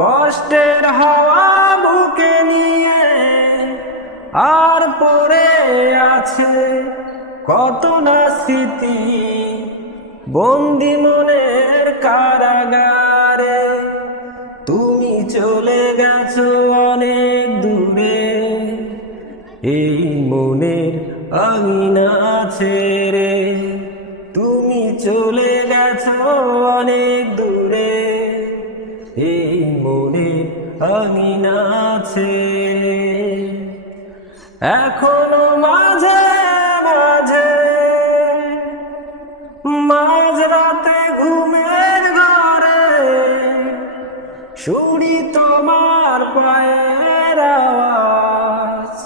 কষ্টের হাওয়া বুকে নিয়ে আর পড়ে আছে কত না স্মৃতি। বন্দি মনের কারাগারে তুমি চলে গেছো অনেক দূরে। এই মনের আঙিনা ছেড়ে তুমি চলে গেছো অনেক দূরে। এই মনের আঙিনা ছেড়ে এখনও মাঝে মাঝে, মাঝ রাতে ঘুমের ঘরে শুনি তোমার পায়ের আওয়াজ,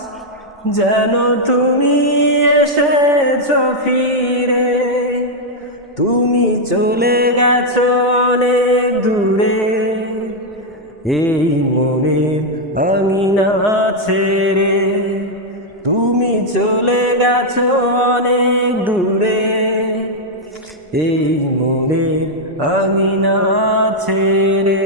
যেন তুমি এসেছ ফিরে। তুমি চলে গেছো এই মনের আঙিনা ছেড়ে তুমি চলে গেছো অনেক দূরে। এই মনের আঙিনা ছেড়ে